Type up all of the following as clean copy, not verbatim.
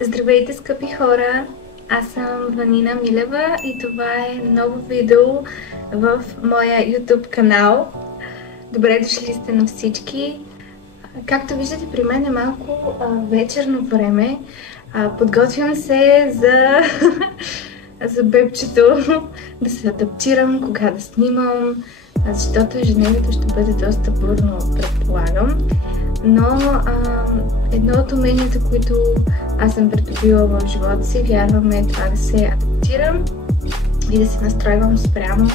Здравейте, скъпи хора! Аз съм Ванина Милева и това е ново видео в моя YouTube канал. Добре дошли сте на всички! Както виждате, при мен е малко вечерно време. Подготвям се за, за бебчето, да се адаптирам, кога да снимам, защото ежедневието ще бъде доста бурно, предполагам. Но едно от уменията, които аз съм придобила в живота си, вярвам, е това да се адаптирам и да се настройвам спрямо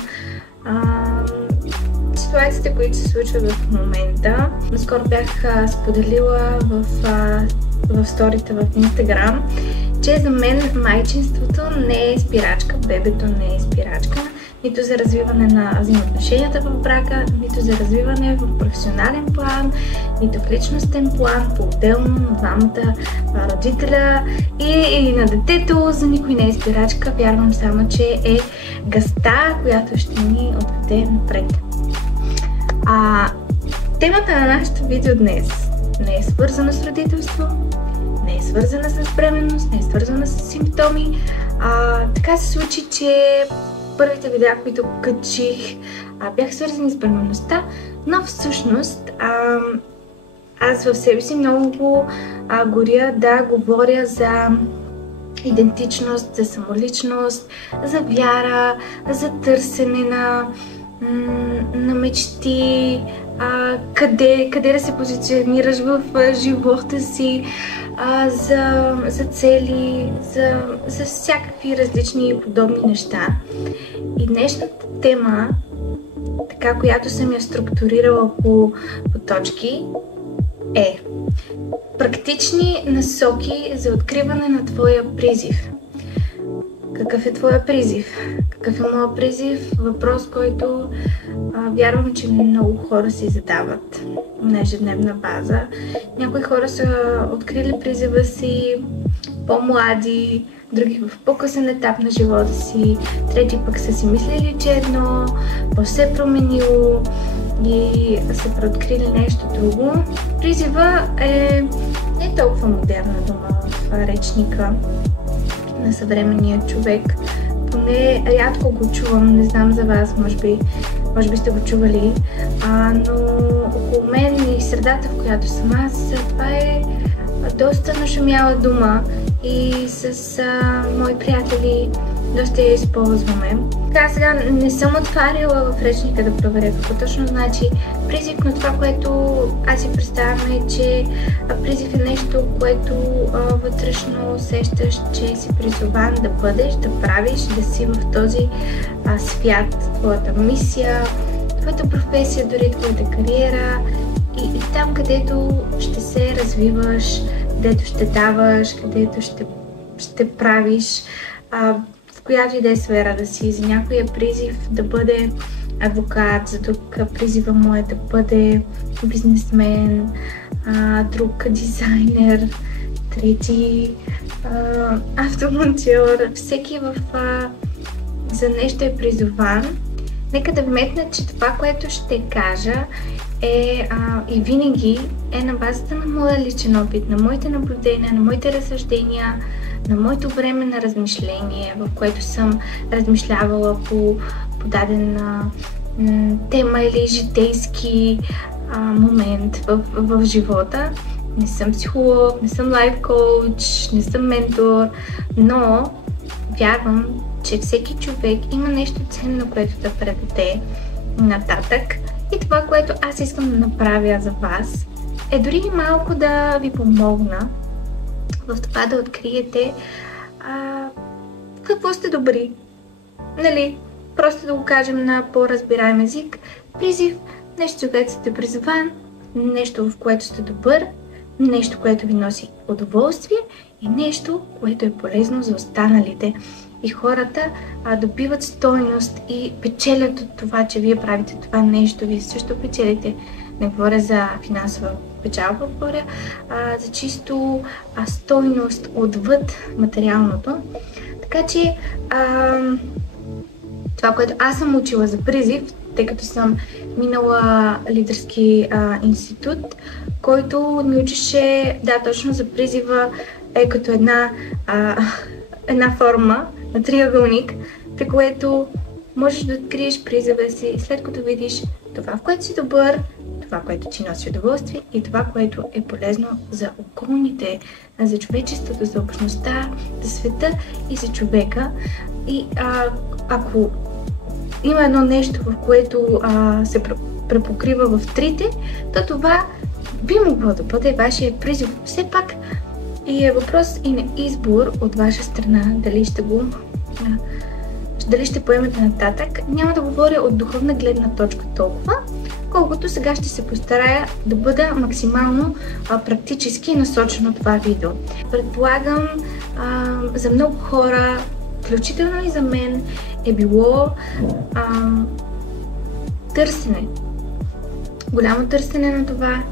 ситуациите, които се случват в момента. Наскоро бях споделила в сторите в Instagram, че за мен майчинството не е спирачка, бебето не е спирачка, нито за развиване на взаимоотношенията в брака, нито за развиване в професионален план, нито в личностен план, по-отделно на двамата родителя и на детето. За никой не е спирачка, вярвам само, че е газта, която ще ни отведе напред. Темата на нашето видео днес не е свързана с родителство, не е свързана с бременност, не е свързана с симптоми. Така се случи, че първите видеа, които качих, бяха свързани с бременността, но всъщност аз в себе си много горя да говоря за идентичност, за самоличност, за вяра, за търсене на мечти, къде да се позиционираш в живота си, за цели, за всякакви различни подобни неща. И днешната тема, така, която съм я структурирала по точки, е практични насоки за откриване на твоя призив. Какъв е твоя призив? Какъв е моят призив? Въпрос, който вярвам, че много хора си задават на ежедневна база. Някои хора са открили призива си по-млади, други в по-късен етап на живота си, трети пък са си мислили, че едно, по-се е променило и са преоткрили нещо друго. Призива не е толкова модерна дума в речника на съвременния човек. Поне рядко го чувам, не знам за вас, може би сте го чували, но около мен и средата, в която съм аз, това е доста нашумяла дума и с мои приятели доста я използваме. Така, сега не съм отваряла в речника да проверя какво точно значи призив, но това, което аз си представям е, че призив е нещо, което вътрешно усещаш, че си призован да бъдеш, да правиш, да си в този свят, твоята мисия, твоята професия, дори твоята кариера и там, където ще се развиваш, където ще даваш, където ще правиш, в която и да е сфера да си. За някоя призив да бъде адвокат, за друг призива му е да бъде бизнесмен, друг дизайнер, трети автомонтьор. Всеки за нещо е призован. Нека да вметна, че това, което ще кажа и винаги е на базата на моя личен опит, на моите наблюдения, на моите разсъждения, на моето време на размишление, в което съм размишлявала по дадена тема или житейски момент в живота. Не съм психолог, не съм лайф коуч, не съм ментор, но вярвам, че всеки човек има нещо ценно, което да предаде нататък. И това, което аз искам да направя за вас, е дори малко да ви помогна в това да откриете какво сте добри. Нали? Просто да го кажем на по-разбираем език. Призив, нещо, което сте призован, нещо, в което сте добър, нещо, което ви носи удоволствие и нещо, което е полезно за останалите. И хората добиват стойност и печелят от това, че вие правите това нещо. Вие също печелите. Не говоря за финансова печалба, говоря за чисто стойност отвъд материалното. Така че това, което аз съм учила за призив, тъй като съм минала лидерски институт, който ни учеше, да, точно за призива е като една форма на триъгълник, при което можеш да откриеш призива си, след като видиш това, в което си добър, това, което ти носи удоволствие и това, което е полезно за околните, за човечеството, за общността, за света и за човека. И ако има едно нещо, в което се препокрива в трите, то това би могло да бъде вашия призив. Все пак и е въпрос и на избор от ваша страна, дали ще поемете нататък. Няма да говоря от духовна гледна точка толкова, колкото сега ще се постарая да бъда максимално практически насочено това видео. Предполагам, за много хора, включително и за мен, е било търсене. Голямо търсене на това,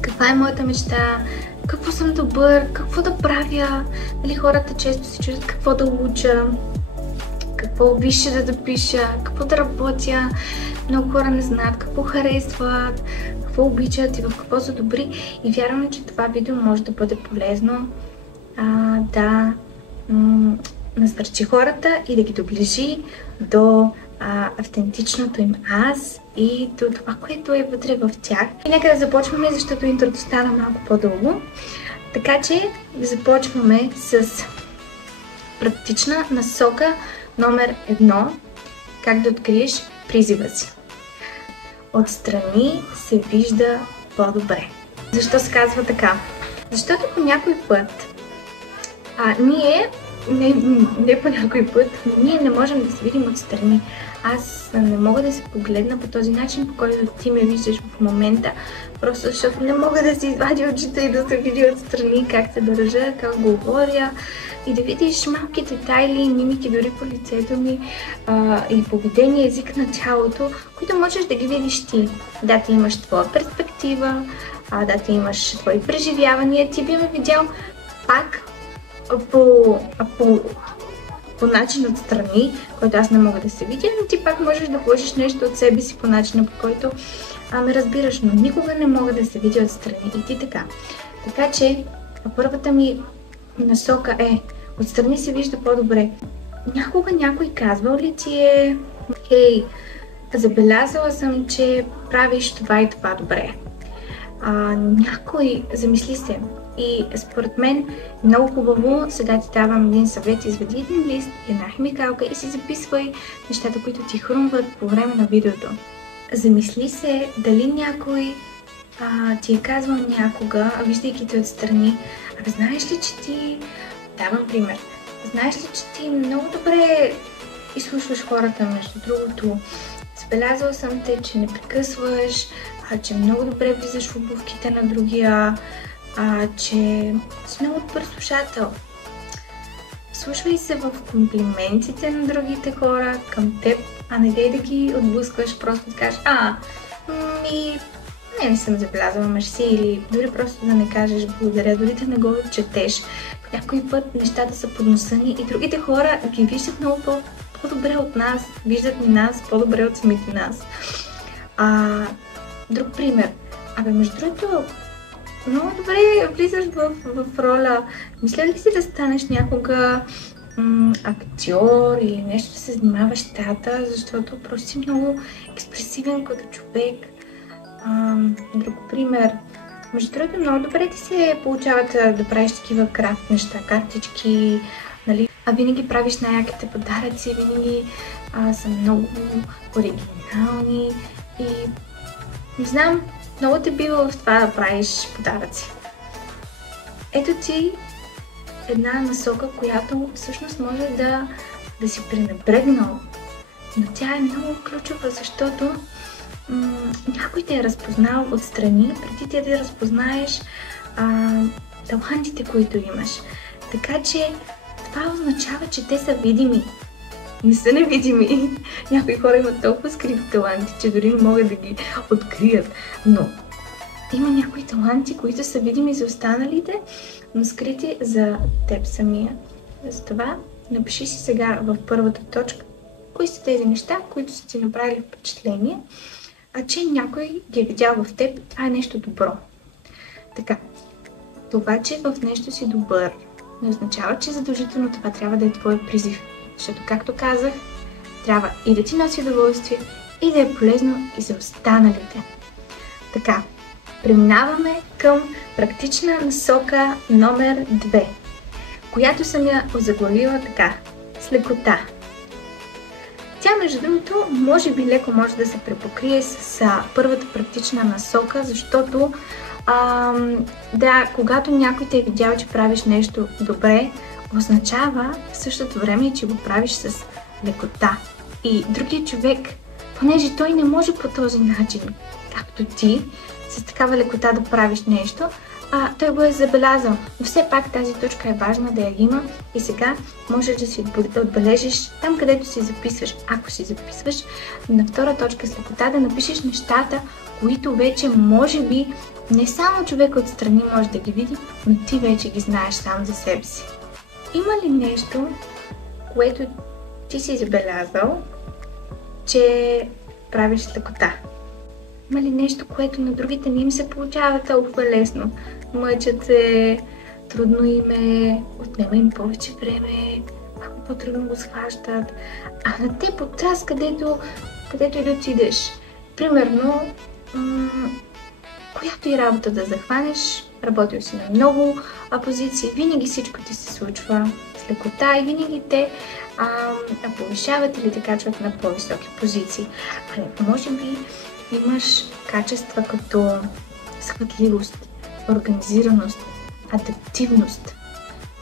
каква е моята мечта, какво съм добър, какво да правя. Дали хората често се чудят какво да уча, какво висше да запиша, какво да работя. Много хора не знаят какво харесват, какво обичат и в какво са добри. И вярвам, че това видео може да бъде полезно да насърчи хората и да ги доближи до автентичното им аз и до това, което е вътре в тях. И нека да започваме, защото интрото стана малко по-дълго. Така че започваме с практична насока номер 1. Как да откриеш призива си. Отстрани се вижда по-добре. Защо се казва така? Защото по някой път не по някой път, но ние не можем да се видим отстрани. Аз не мога да се погледна по този начин, по който ти ме виждаш в момента, просто защото не мога да си извадя очите и да се видя отстрани как се държа, как говоря и да видиш малки детайли, мимики дори по лицето ми и поведение, език на тялото, които можеш да ги видиш ти. Да, ти имаш твоя перспектива, да, ти имаш твои преживявания, ти би ме видял пак по начин отстрани, който аз не мога да се видя, но ти пак можеш да вложиш нещо от себе си по начина, по който ме разбираш, но никога не мога да се видя отстрани и ти така. Така че първата ми насока е: отстрани се вижда по-добре. Някога някой казвал ли ти е: хей, забелязала съм, че правиш това и това добре. Някой замисли се. И според мен много хубаво, сега ти давам един съвет: извади един лист, една химикалка и си записвай нещата, които ти хрумват по време на видеото. Замисли се дали някой ти е казвал някога, виждайки те отстрани: знаеш ли, че ти... Давам пример. Знаеш ли, че ти много добре изслушваш хората, между другото. Забелязала съм те, че не прекъсваш, че много добре влизаш в обувките на другия, че си много добър слушател. Слушвай се в комплиментите на другите хора към теб, не дей да ги отблъскваш, просто да кажеш: не съм забелязала, мерси, или дори просто да не кажеш благодаря, дори да не го четеш. По някой път нещата са под носа ни и другите хора ги виждат много по-добре от нас, виждат ни нас по-добре от самите нас. Друг пример. Между другото, много добре влизаш в роля. Мисля ли си да станеш някога актьор или нещо, да се занимаваш с театър, защото просто си много експресивен като човек. Друг пример. Между другото, много добре ти се получават да правиш такива крафт неща, картички, нали? Винаги правиш най-яките подаръци, винаги са много оригинални и не знам, много те бива в това да правиш подаръци. Ето ти една насока, която всъщност може да си пренебрегнал, но тя е много ключова, защото някой те е разпознал отстрани, преди ти да разпознаеш талантите, които имаш. Така че това означава, че те са видими. Не са невидими. Някои хора имат толкова скрити таланти, че дори не могат да ги открият. Но има някои таланти, които са видими за останалите, но скрити за теб самия. Затова напиши си сега в първата точка кои са тези неща, които са ти направили впечатление, че някой ги е видял в теб. Това е нещо добро. Така, това, че в нещо си добър, не означава, че задължително това трябва да е твой призив. Защото, както казах, трябва и да ти носи удоволствие, и да е полезно и за останалите. Така, преминаваме към практична насока номер 2, която съм я озаглавила така, с лекота. Тя, между другото, може би леко може да се препокрие с първата практична насока, защото когато някой те е видял, че правиш нещо добре, означава в същото време, че го правиш с лекота. И другият човек, понеже той не може по този начин, както ти, с такава лекота да правиш нещо, той го е забелязал. Но все пак тази точка е важна да я има и сега можеш да си отбележиш там, където си записваш. Ако си записваш, на втора точка с лекота да напишеш нещата, които вече може би не само човек отстрани може да ги види, но ти вече ги знаеш сам за себе си. Има ли нещо, което ти си забелязал, че правиш с лекота? Има ли нещо, което на другите не им се получава толкова лесно? Мъчат се, трудно им е, отнема им повече време, малко по-трудно го схващат. А на теб от час, където и да отидеш. Примерно, която и работа да захванеш, работил си на много позиции, винаги всичко ти се случва с лекота и винаги те повишават или те качват на по-високи позиции. Може би имаш качества като схватливост, организираност, адаптивност.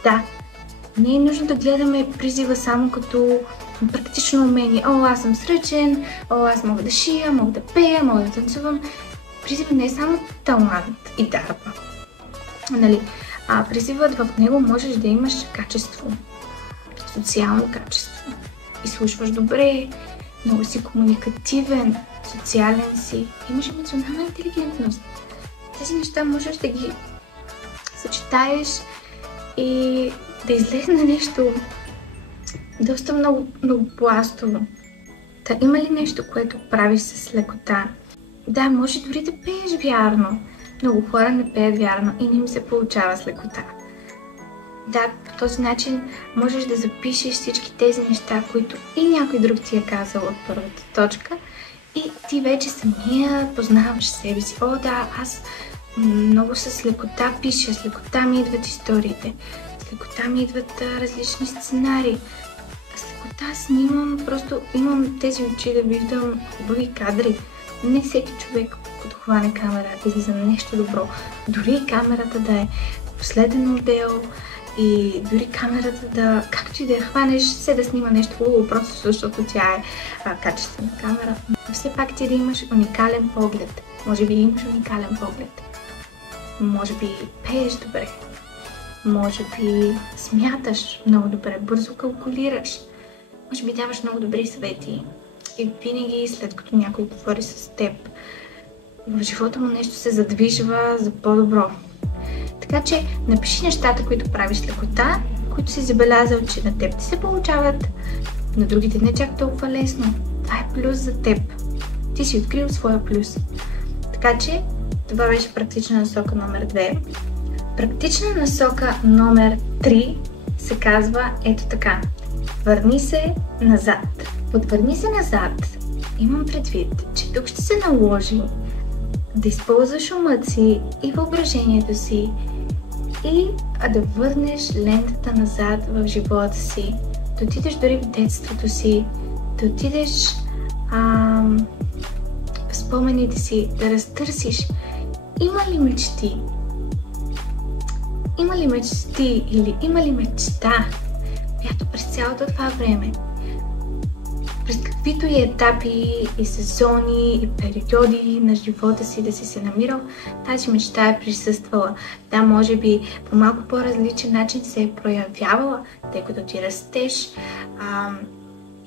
Да, не е нужно да гледаме призива само като практично умение. Аз съм сръчен, аз мога да шия, мога да пея, мога да танцувам. Призивът не е само талант и дарба. Призивът в него можеш да имаш качество, социално качество. Изслушваш добре, много си комуникативен, социален си, имаш емоционална интелигентност. Тези неща можеш да ги съчетаеш и да излезне нещо доста много пластово. Има ли нещо, което правиш с лекота? Да, може дори да пееш вярно. Много хора не пеят вярно и не им се получава с лекота. Да, по този начин можеш да запишеш всички тези неща, които и някой друг ти е казал от първата точка и ти вече самия познаваш себе си. Аз много с лекота пиша, с лекота ми идват историите, с лекота ми идват различни сценарии. С лекота снимам, просто имам тези очи да виждам хубави кадри. Не всеки човек, като хване камера, излиза нещо добро. Дори и камерата да е последен модел и дори камерата да, както и да я хванеш, се да снима нещо хубаво, просто защото тя е качествена камера. Но все пак ти да имаш уникален поглед. Може би имаш уникален поглед. Може би пееш добре. Може би смяташ много добре, бързо калкулираш. Може би даваш много добри съвети. И винаги след като някой говори с теб, в живота му нещо се задвижва за по-добро. Така че напиши нещата, които правиш с лекота, които си забелязал, че на теб ти се получават, на другите не чак толкова лесно. Това е плюс за теб. Ти си открил своя плюс. Така че това беше практична насока номер 2. Практична насока номер 3 се казва ето така. Върни се назад. Под върни се назад имам предвид, че тук ще се наложи да използваш умът си и въображението си и да върнеш лентата назад в живота си, да отидеш дори в детството си, да отидеш в спомените си, да разтърсиш. Има ли мечти? Има ли мечти или има ли мечта, която през цялото това време, през каквито и етапи, и сезони, и периоди на живота си да си се намирал, тази мечта е присъствала. Да, може би по малко по-различен начин се е проявявала, тъй като ти растеш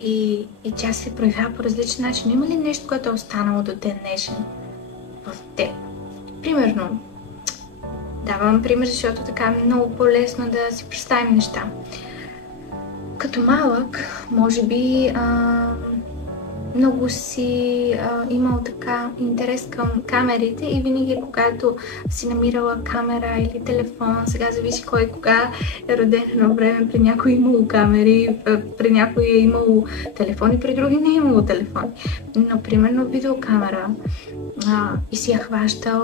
и тя се проявява по различен начин. Има ли нещо, което е останало до ден днешен в теб? Примерно, давам пример, защото така е много по-лесно да си представим неща. Като малък, може би много си имал така интерес към камерите и винаги, когато си намирала камера или телефон, сега зависи кой кога е роден едно време, при някой е имало камери, при някой е имало телефони, при други не е имало телефони. Но, примерно, видеокамера и си я хващал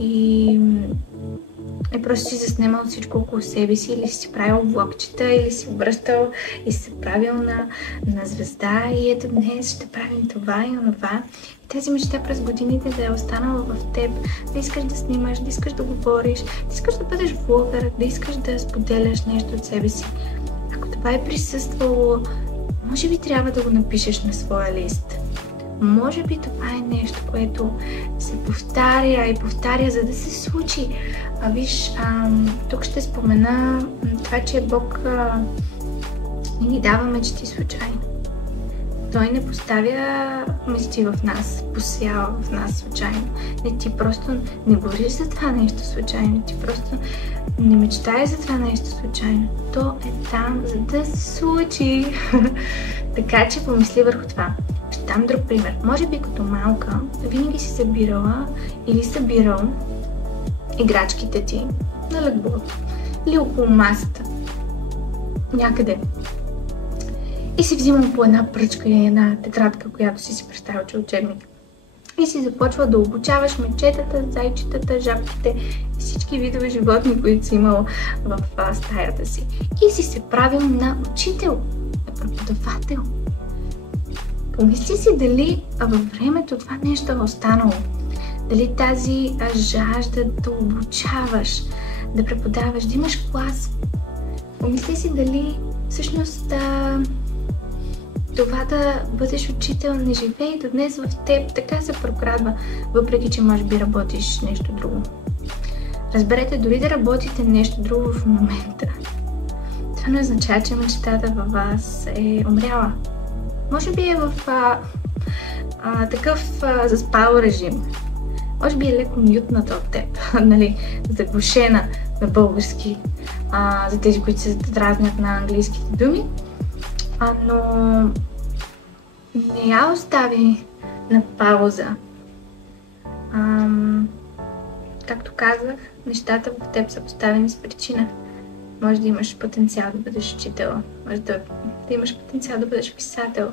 и просто си заснемал всичко около себе си, или си правил влогчета, или си връщал и си правил на звезда и ето днес ще правим това и онова. И тази мечта през годините да е останала в теб, да искаш да снимаш, да искаш да говориш, да искаш да бъдеш влогър, да искаш да споделяш нещо от себе си. Ако това е присъствало, може би трябва да го напишеш на своя лист. Може би това е нещо, което се повтаря и повтаря, за да се случи. Виж, тук ще спомена това, че Бог не ни дава мечти случайно. Той не поставя мечти в нас, посява в нас случайно. Не, ти просто не бориш за това нещо случайно, ти просто не мечтаеш за това нещо случайно. То е там, за да се случи. Така че помисли върху това. Ще дам друг пример. Може би като малка винаги си събирала или събирал играчките ти на леглото или около масата някъде. И си взимал по една пръчка или една тетрадка, която си представил, че учебник. И си започва да обучаваш мечетата, зайчетата, жабките и всички видове животни, които си имал в стаята си. И си се правил на учител, на преподавател. Помисли си дали във времето това нещо е останало. Дали тази жажда да обучаваш, да преподаваш, да имаш клас. Помисли си дали всъщност това да бъдеш учител не живее до днес в теб, така се прокрадва, въпреки че може би работиш нещо друго. Разберете, дори да работите нещо друго в момента, това не означава, че мечтата във вас е умряла. Може би е в такъв заспал режим. Може би е леко мютната от теб, нали, заглушена на български, за тези, които се дразнят на английските думи. Но не я остави на пауза. Както казах, нещата в теб са поставени с причина. Може да имаш потенциал да бъдеш учител, може да имаш потенциал да бъдеш писател,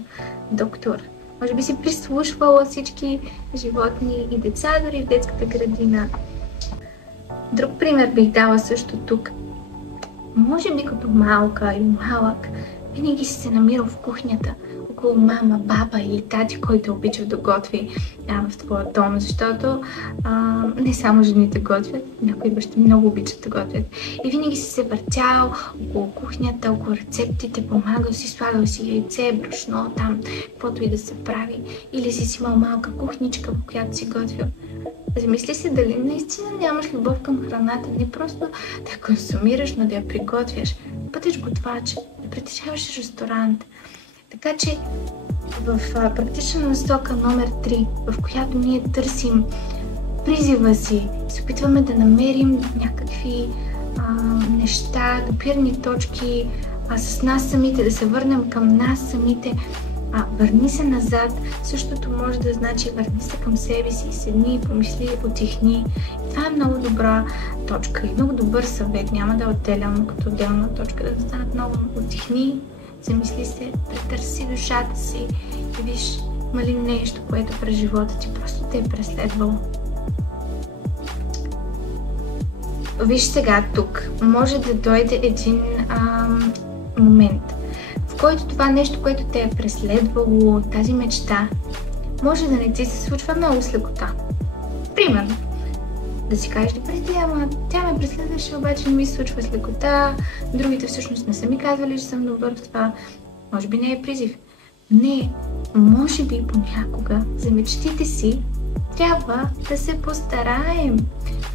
доктор. Може би си прислушвала всички животни и деца, дори в детската градина. Друг пример бих дала също тук. Може би като малка или малък, винаги си се намирал в кухнята, около мама, баба или тати, който обича да готви в твоя дом, защото не само жените готвят, някои бащи много обичат да готвят. И винаги си се въртял около кухнята, около рецептите, помагал си, слагал си яйце, брашно, там, каквото и да се прави. Или си имал малка кухничка, в която си готвил. Замисли си дали наистина нямаш любов към храната, не просто да я консумираш, но да я приготвяш. Да бъдеш готвач, да притежаваш ресторант. Така че в практична насока номер 3, в която ние търсим призива си, се опитваме да намерим някакви неща, допирни точки с нас самите, да се върнем към нас самите. Върни се назад, същото може да значи върни се към себе си, седни, помисли, утихни. Това е много добра точка и много добър съвет, няма да отделям като отделна точка, да станат много. Утихни, замисли се, претърси душата си и виж, има ли нещо, което през живота ти просто те е преследвало. Виж сега тук, може да дойде един момент, в който това нещо, което те е преследвало, тази мечта, може да не ти се случва много с лекота. Примерно, да си кажеш, преди, ама тя ме преследваше, обаче не ми се случва с лекота, другите всъщност не са ми казвали, че съм добър в това. Може би не е призив. Не, може би понякога за мечтите си трябва да се постараем.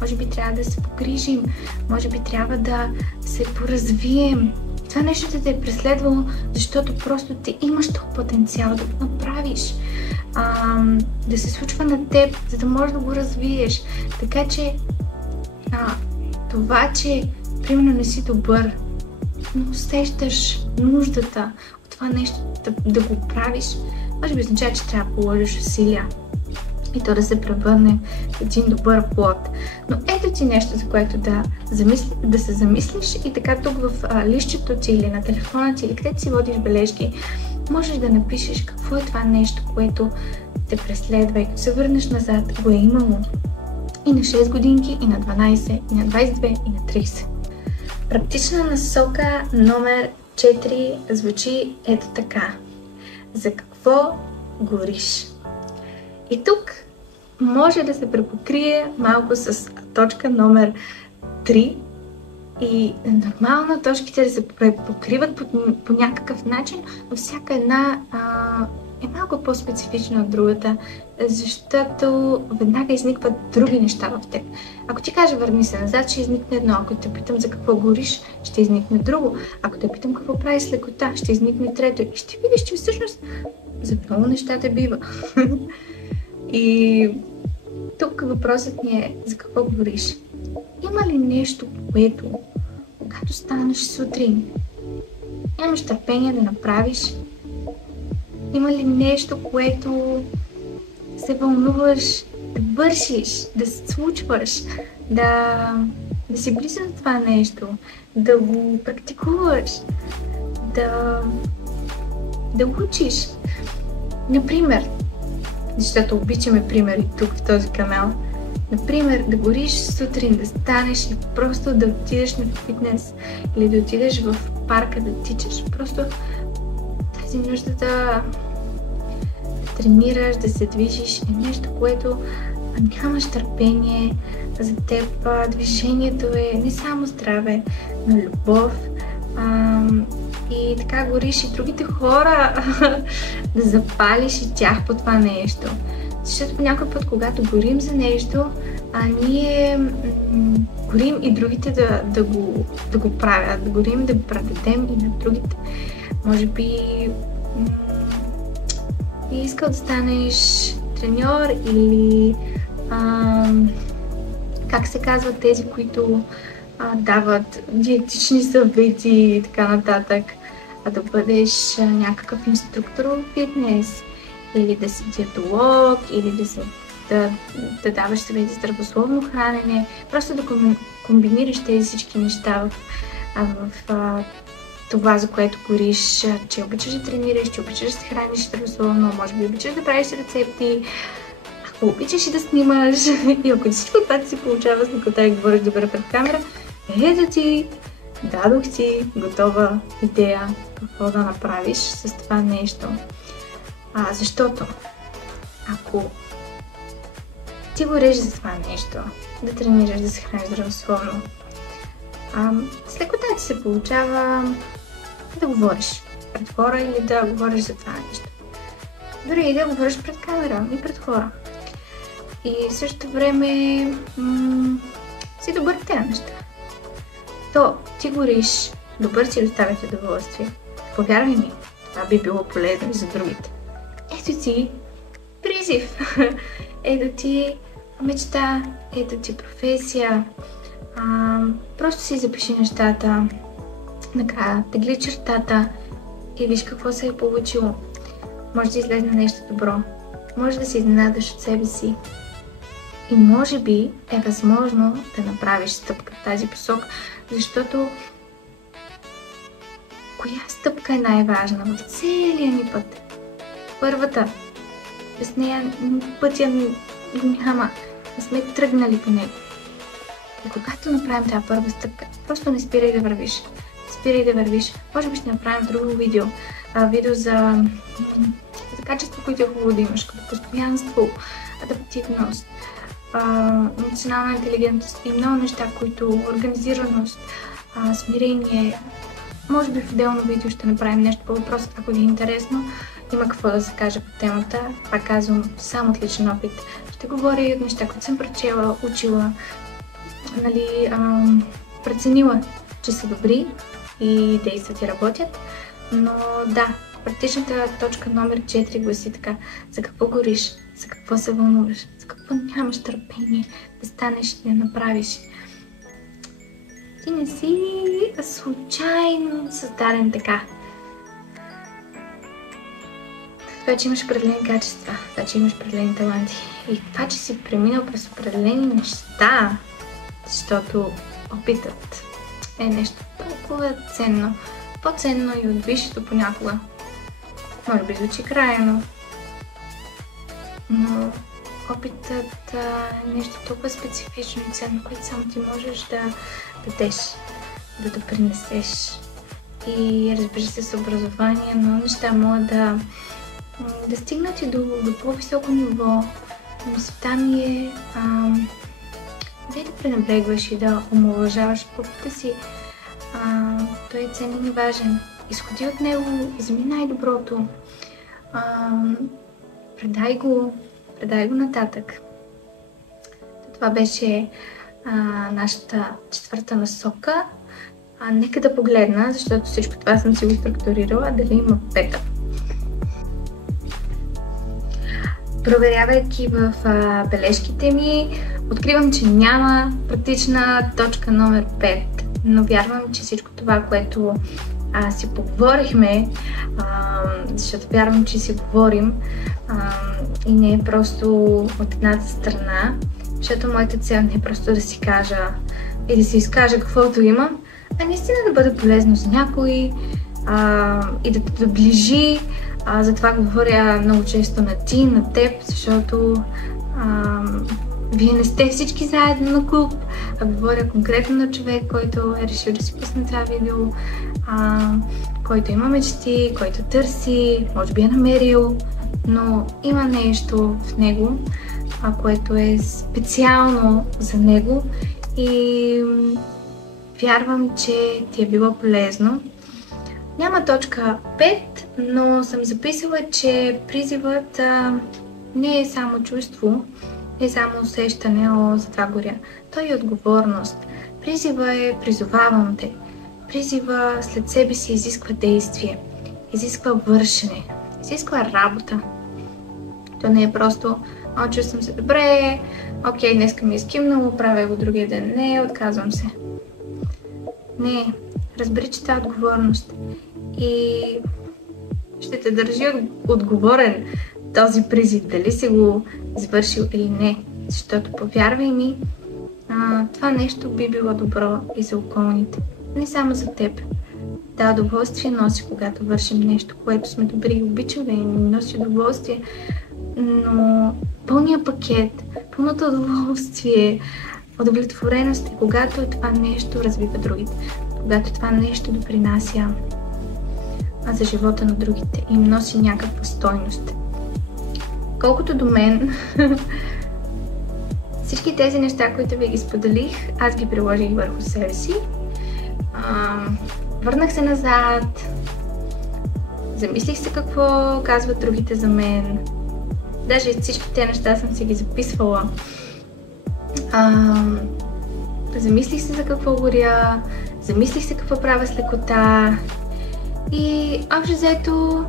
Може би трябва да се погрижим, може би трябва да се поразвием. Това нещо да те е преследвало, защото просто ти имаш този потенциал да го направиш, да се случва на теб, за да можеш да го развиеш. Така че това, че примерно не си добър но усещаш нуждата от това нещо да го правиш, може би означава, че трябва да положиш усилия и то да се превърне в един добър плод. Но ето ти нещо, за което да се замислиш и така тук в листчето ти или на телефона ти или където си водиш бележки, можеш да напишеш какво е това нещо, което те преследва и като се върнеш назад, го е имало и на 6 годинки, и на 12, и на 22, и на 30. Практична насока номер 4 звучи ето така. За какво гориш? И тук може да се препокрие малко с точка номер 3 и нормално точките да се препокриват по някакъв начин, но всяка една е малко по-специфична от другата, защото веднага изникват други неща в теб. Ако ти кажа върни се назад, ще изникне едно. Ако те питам за какво гориш, ще изникне друго. Ако те питам какво правиш с лекота, ще изникне трето. И ще видиш, че всъщност за много неща те бива. И тук въпросът ни е за какво гориш. Има ли нещо, което, когато станеш сутрин, нямаш търпение да направиш? Има ли нещо, което се вълнуваш да вършиш, да се случваш, да си близо до това нещо, да го практикуваш, да учиш? Например, защото обичаме примери тук в този канал, например, да гориш сутрин, да станеш и просто да отидеш на фитнес или да отидеш в парка да тичаш. Просто тази нужда да тренираш, да се движиш е нещо, което нямаш търпение за теб. Движението е не само здраве, но любов. И така гориш и другите хора да запалиш и тях по това нещо. Защото по някой път, когато горим за нещо, ние горим и другите да го правят. Да горим, да го предадем и на другите. Може би искал да станеш треньор или как се казват тези, които дават диетични съвети и така нататък, да бъдеш някакъв инструктор в фитнес или да си диетолог или да даваш съвети за здравословно хранене, просто да комбинираш тези всички неща в това, за което гориш, че обичаш да тренираш, че обичаш да се храниш здравословно, може би обичаш да правиш рецепти, ако обичаш и да снимаш и ако всичко това си получава с лекота и говориш добре пред камера, ето ти, дадох ти готова идея какво да направиш с това нещо. Защото ако ти гориш за това нещо, да тренираш, да се храниш здравословно, с лекота ти се получава да говориш пред хора или да говориш за това нещо. Дори и да говориш пред камера и пред хора. И в същото време си добър в тези неща. То ти гориш, добър си доставяш удоволствие. Повярвай ми, това би било полезно и за другите. Ето ти призив, ето ти мечта, ето ти професия. Просто си запиши нещата, накрая тегли чертата и виж какво се е получило. Може да излезе нещо добро, може да се изненадаш от себе си и може би е възможно да направиш стъпка в тази посока, защото коя стъпка е най-важна в целия ни път? Първата. Без нея пътя няма. Не сме тръгнали по него. И когато направим тази първа стъпка, просто не спирай да вървиш. Спирай да вървиш. Може би ще направим друго видео. Видео за качества, които е хубаво да имаш, като постоянство, адаптивност, емоционална интелигентност и много неща, които организираност, смирение. Може би в отделно видео ще направим нещо по въпроса, ако ви е интересно. Има какво да се каже по темата. Пак казвам, само от личен опит. Ще говоря и от неща, които съм прочела, учила, преценила, че са добри и действат и работят. Но да, практичната точка номер 4 гласи така. За какво гориш? За какво се вълнуваш? За какво нямаш търпение да станеш и да направиш? Ти не си случайно създаден така. Това, че имаш определени качества, това, че имаш определени таланти и това, че си преминал през определени неща, защото опитът е нещо толкова ценно, по-ценно и от висшето понякога. Може би звучи крайно, но опитът е нещо толкова специфично и ценно, което само ти можеш да дадеш, да допринесеш. И разбира се, с образование, но неща могат да стигнат и до по-високо ниво. Мисълта ми е да пренебрегваш и да омаловажаваш опита си. Той е ценен и важен. Изходи от него, вземи най-доброто. Предай го нататък. Това беше нашата четвърта насока. Нека да погледна, защото всичко това съм си го структурирала, дали има пета. Проверявайки в бележките ми, откривам, че няма практична точка номер 5, но вярвам, че всичко това, което си поговорихме, защото вярвам, че си говорим и не е просто от едната страна, защото моята цел не е просто да си кажа и да си изкажа каквото имам, а наистина да бъде полезно за някой и да те доближи. Затова говоря много често на ти, на теб, защото вие не сте всички заедно на клуб, а говоря конкретно на човек, който е решил да си пусне това видео, който има мечти, който търси, може би е намерил, но има нещо в него, което е специално за него и вярвам, че ти е било полезно. Няма точка 5, но съм записала, че призивът не е само чувство, не е само усещане, за това горя. Той е отговорност. Призива е призовавам те. Призива след себе си изисква действие, изисква вършене, изисква работа. То не е просто чувствам се добре, окей, днеска ми е скимнало, правя го другия ден. Не, отказвам се. Не, разбери, че това е отговорност. И ще те държи отговорен този призив, дали си го извършил или не. Защото, повярвай ми, това нещо би било добро и за околните. Не само за теб. Да, удоволствие носи, когато вършим нещо, което сме добри и обичаме и носи удоволствие, но пълния пакет, пълното удоволствие, удовлетвореност е когато това нещо развива другите, когато това нещо допринася за живота на другите и им носи някаква стойност. Колкото до мен, всички тези неща, които ви ги споделих, аз ги приложих върху себе си. Върнах се назад, замислих се какво казват другите за мен. Даже всички тези неща съм си ги записвала. Замислих се за какво горя, замислих се какво правя с лекота и общо взето,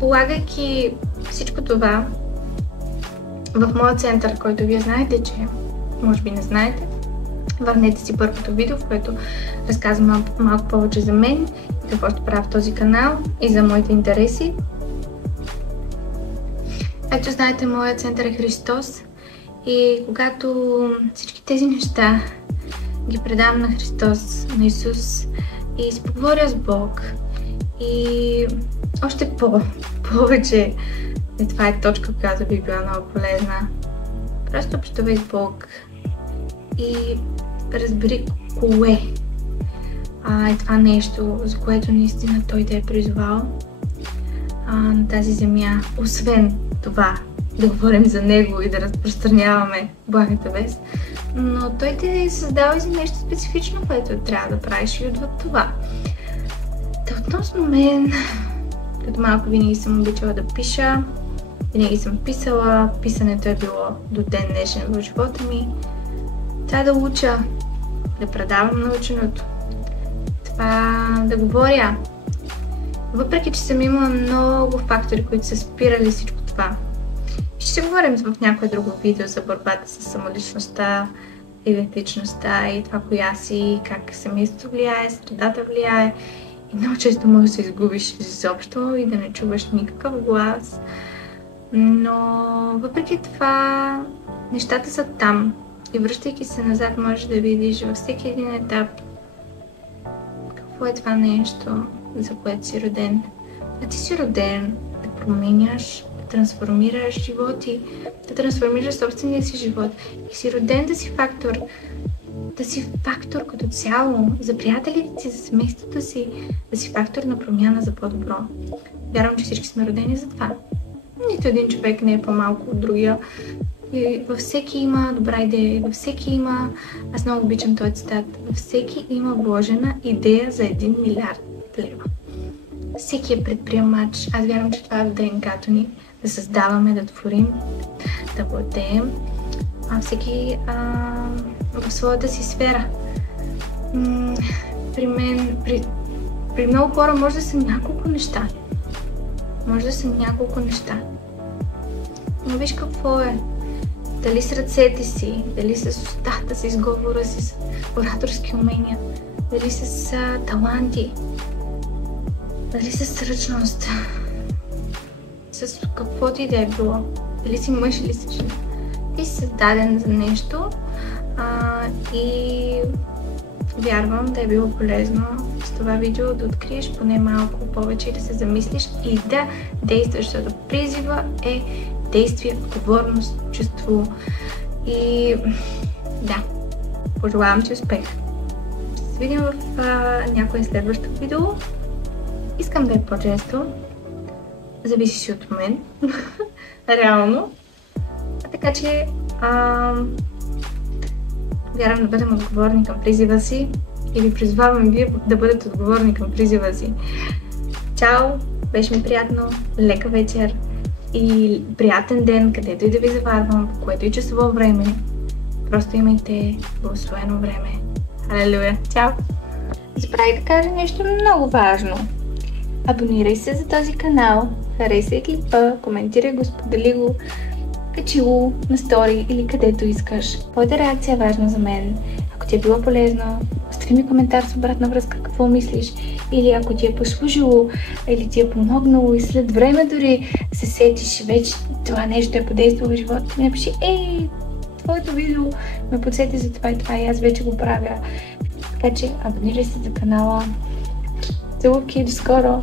полагайки всичко това в моя център, който вие знаете, че може би не знаете, върнете си първото видео, в което разказвам малко повече за мен и какво ще правя в този канал и за моите интереси. Ето знаете, моят център е Христос и когато всички тези неща ги предам на Христос, на Исус и си поговоря с Бог и още повече, и това е точка, която би била много полезна. Просто общувай с Бог и разбери кое е това нещо, за което наистина Той те е призовал на тази земя. Освен това, да говорим за Него и да разпространяваме благата вест, но Той те е създал и за нещо специфично, което трябва да правиш и отвъд това. Та относно мен, като малко винаги съм обичала да пиша, винаги съм писала, писането е било до ден днешен в живота ми. Това да уча, да предавам наученото, това да говоря. Въпреки, че съм имала много фактори, които са спирали всичко това. Ще говорим в някое друго видео за борбата с самоличността идентичността и това коя си, как семейството влияе, средата влияе. И много често можеш да се изгубиш изобщо и да не чуваш никакъв глас. Но въпреки това, нещата са там. И връщайки се назад, можеш да видиш във всеки един етап какво е това нещо, за което си роден. А ти си роден да променяш, да трансформираш животи, да трансформираш собствения си живот. И си роден да си фактор. Да си фактор като цяло за приятелите си, за семейството си, да си фактор на промяна за по-добро. Вярвам, че всички сме родени за това. Нито един човек не е по-малко от другия. И във всеки има добра идея, във всеки има, аз много обичам този цитат, във всеки има вложена идея за 1 милиард лева. Всеки е предприемач. Аз вярвам, че това е в ДНК-то ни. Да създаваме, да творим, да владеем. Всеки в своята си сфера. При мен, при много хора може да са няколко неща. Но виж какво е. Дали с ръцете си, дали с устата си, с говора си, с ораторски умения, дали с таланти, дали с сръчност, с каквото и да е било. Дали си мъж или си жена. Ти си създаден за нещо и вярвам да е било полезно с това видео да откриеш поне малко повече и да се замислиш и да действаш, защото призива е действие, отговорност, чувство и да, пожелавам ти успех. Ще се видим в някое следващо видео. Искам да е по-често. Зависи си от мен. Реално. Така че вярвам да бъдем отговорни към призива си и ви призвавам вие да бъдете отговорни към призива си. Чао! Беше ми приятно. Лека вечер и приятен ден, където и да ви заварвам, в което и часово време. Просто имайте благословено време. Алелуя! Чао! Забравих да кажа нещо много важно. Абонирай се за този канал, харесай клипа, коментирай го, сподели го, качи го на стори или където искаш. Твоята реакция е важна за мен. Ако ти е било полезно, остави ми коментар с обратна връзка какво мислиш. Или ако ти е послужило, или ти е помогнало и след време дори се сетиш вече това нещо е подействало в живота ми, напиши: ей, твоето видео ме подсети за това и аз вече го правя. Така че абонирай се за канала. Целувки, до скоро!